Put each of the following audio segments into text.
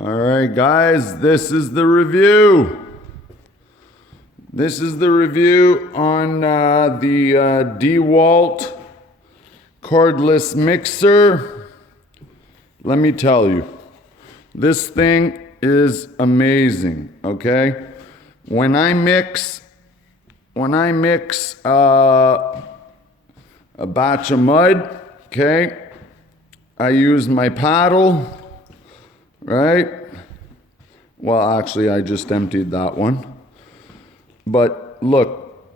All right, guys, this is the review. This is the review on the dewalt cordless mixer. Let me tell you, this thing is amazing, okay? When I mix a batch of mud, okay, I use my paddle, right? Well, actually, I just emptied that one. But look,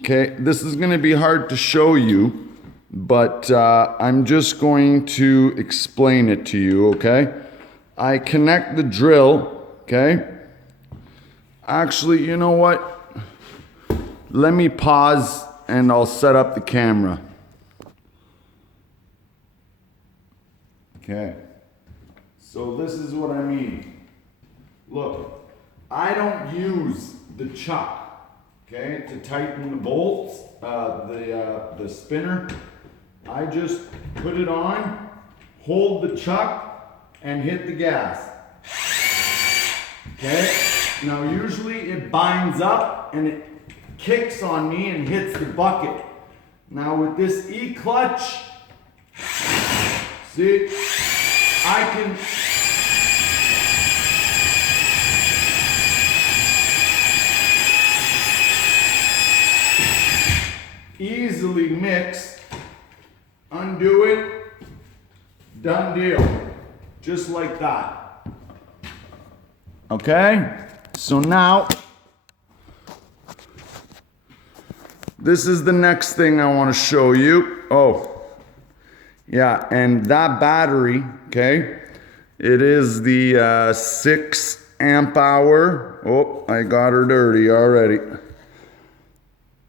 okay, this is gonna be hard to show you, but I'm just going to explain it to you, okay? I connect the drill, okay? Actually, you know what? Let me pause and I'll set up the camera. Okay. So this is what I mean. Look, I don't use the chuck, okay, to tighten the bolts, the spinner. I just put it on, hold the chuck, and hit the gas. Okay? Now usually it binds up and it kicks on me and hits the bucket. Now with this E-clutch, see, I can easily mix, undo it, done deal. Just like that. Okay? So now, this is the next thing I want to show you. Oh, yeah, and that battery, okay, it is the 6 amp hour. Oh, I got her dirty already.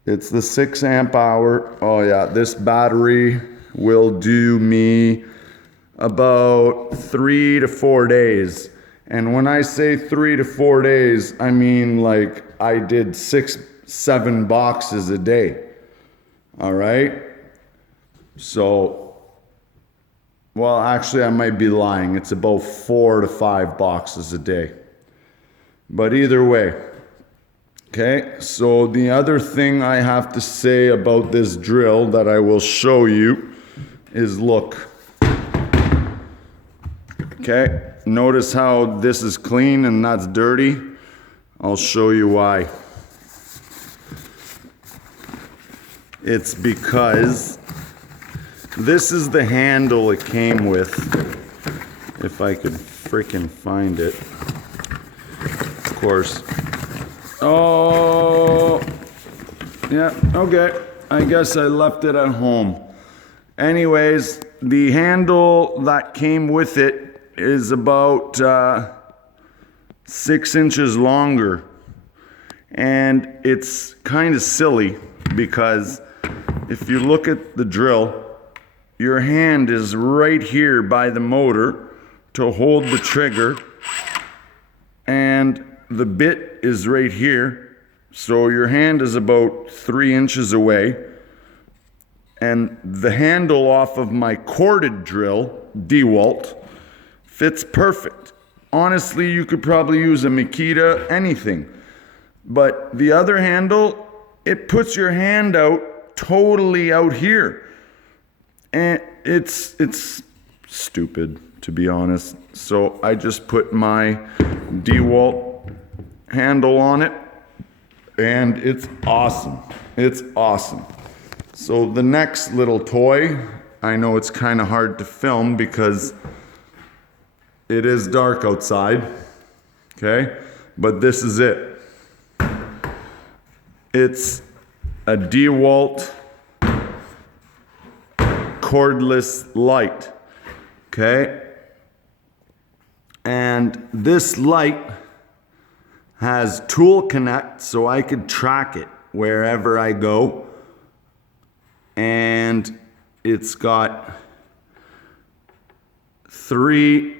It's the 6 amp hour. Oh yeah, this battery will do me about 3 to 4 days. And when I say 3 to 4 days, I mean like I did 6, 7 boxes a day. All right? So, well, actually I might be lying. It's about 4 to 5 boxes a day. But either way, okay, so the other thing I have to say about this drill that I will show you is look. Okay, notice how this is clean and that's dirty? I'll show you why. It's because this is the handle it came with. If I could freaking find it. Of course. Oh, yeah, okay. I guess I left it at home. Anyways, the handle that came with it is about 6 inches longer. And it's kind of silly because if you look at the drill, your hand is right here by the motor to hold the trigger, and the bit is right here. So your hand is about 3 inches away. And the handle off of my corded drill, dewalt, fits perfect. Honestly, you could probably use a Makita, anything. But the other handle, it puts your hand out totally out here. And it's stupid, to be honest. So I just put my dewalt handle on it, and it's awesome. It's awesome. So the next little toy, I know it's kind of hard to film because it is dark outside, okay? But this is it. It's a dewalt cordless light, okay? And this light has tool connect, so I could track it wherever I go. And it's got 3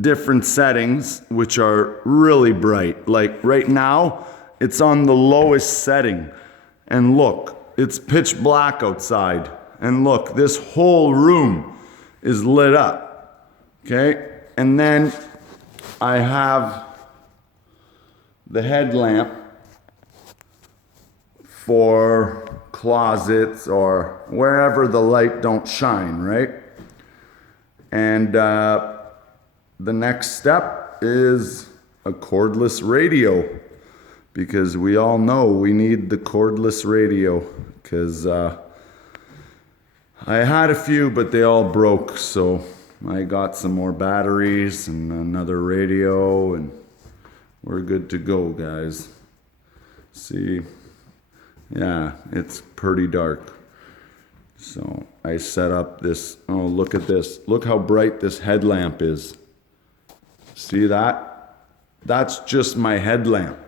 different settings, which are really bright. Like right now, it's on the lowest setting. And look, it's pitch black outside. And look, this whole room is lit up. Okay? And then I have the headlamp for closets or wherever the light don't shine, right? And the next step is a cordless radio, because we all know we need the cordless radio, because I had a few, but they all broke, so I got some more batteries and another radio, and we're good to go, guys. See, yeah, it's pretty dark. So I set up this, oh, look at this. Look how bright this headlamp is. See that? That's just my headlamp.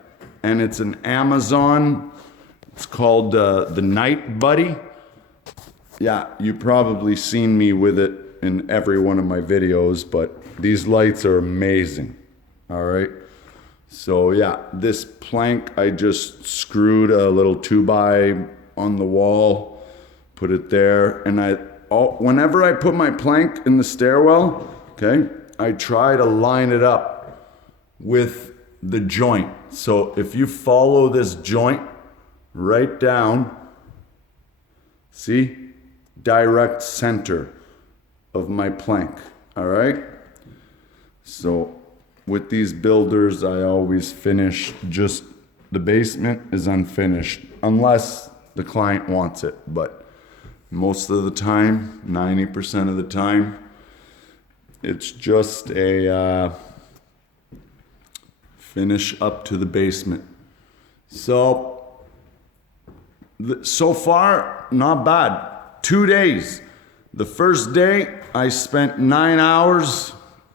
And it's an Amazon, it's called the Night Buddy. Yeah, you've probably seen me with it in every one of my videos, but these lights are amazing, all right? So yeah, this plank, I just screwed a little 2x on the wall, put it there, and whenever I put my plank in the stairwell, okay, I try to line it up with the joint. So if you follow this joint right down, see, direct center of my plank, all right? So with these builders, I always finish just, the basement is unfinished, unless the client wants it. But most of the time, 90% of the time, it's just a finish up to the basement. So, so far, not bad. 2 days. The first day, I spent 9 hours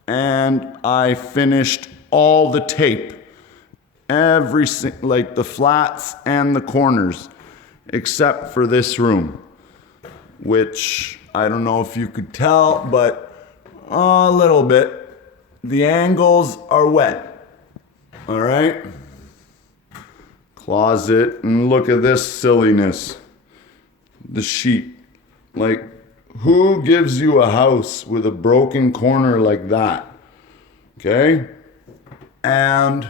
and I finished all the tape. Like the flats and the corners, except for this room, which I don't know if you could tell, but a little bit. The angles are wet, all right? Closet, and look at this silliness. The sheet. Like, who gives you a house with a broken corner like that? Okay? And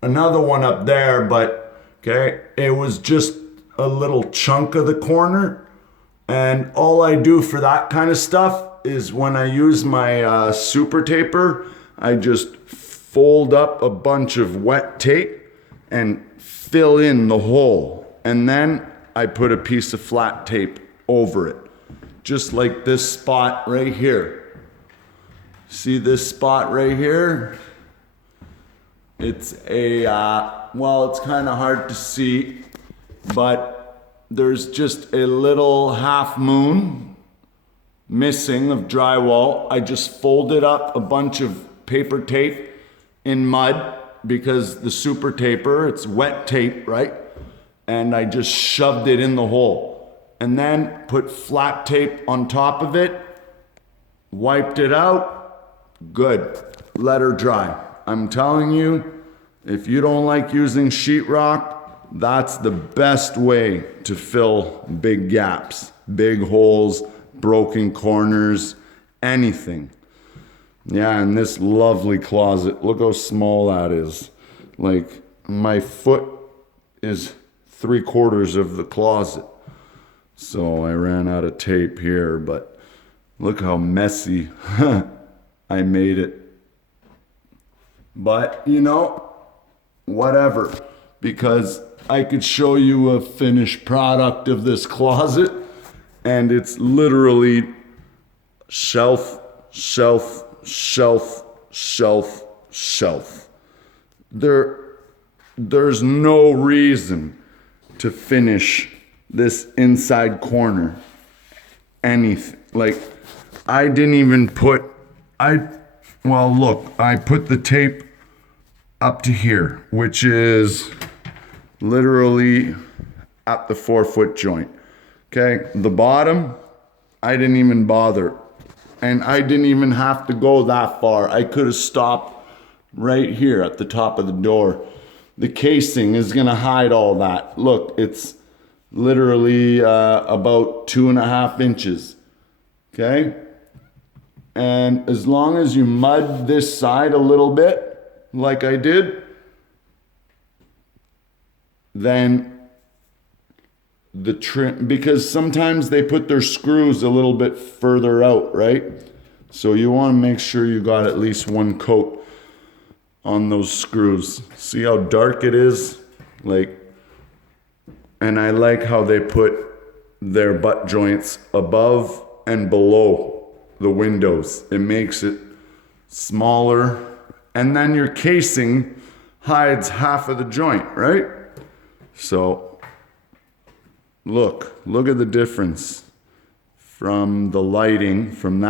another one up there, but okay, it was just a little chunk of the corner. And all I do for that kind of stuff is when I use my super taper, I just fold up a bunch of wet tape and fill in the hole. And then I put a piece of flat tape over it. Just like this spot right here. See this spot right here? It's a, well, it's kind of hard to see, but there's just a little half moon missing of drywall. I just folded up a bunch of paper tape in mud, because the super taper, it's wet tape, right? And I just shoved it in the hole. And then put flat tape on top of it, wiped it out, good, let her dry. I'm telling you, if you don't like using sheetrock, that's the best way to fill big gaps, big holes, broken corners, anything. Yeah, and this lovely closet, look how small that is. Like, my foot is 3/4 of the closet. So I ran out of tape here, but look how messy I made it. But, you know, whatever, because I could show you a finished product of this closet, and it's literally shelf, shelf, shelf, shelf, shelf. There's no reason to finish this inside corner anything. Like, I didn't even put, well, look, I put the tape up to here, which is literally at the 4-foot joint. Okay, the bottom, I didn't even bother. And I didn't even have to go that far. I could have stopped right here at the top of the door. The casing is gonna hide all that. Look, it's literally about 2.5 inches. Okay? And as long as you mud this side a little bit, like I did, then the trim, because sometimes they put their screws a little bit further out, right? So you want to make sure you got at least one coat on those screws. See how dark it is? Like, and I like how they put their butt joints above and below the windows. It makes it smaller, and then your casing hides half of the joint, right? So look at the difference from the lighting from that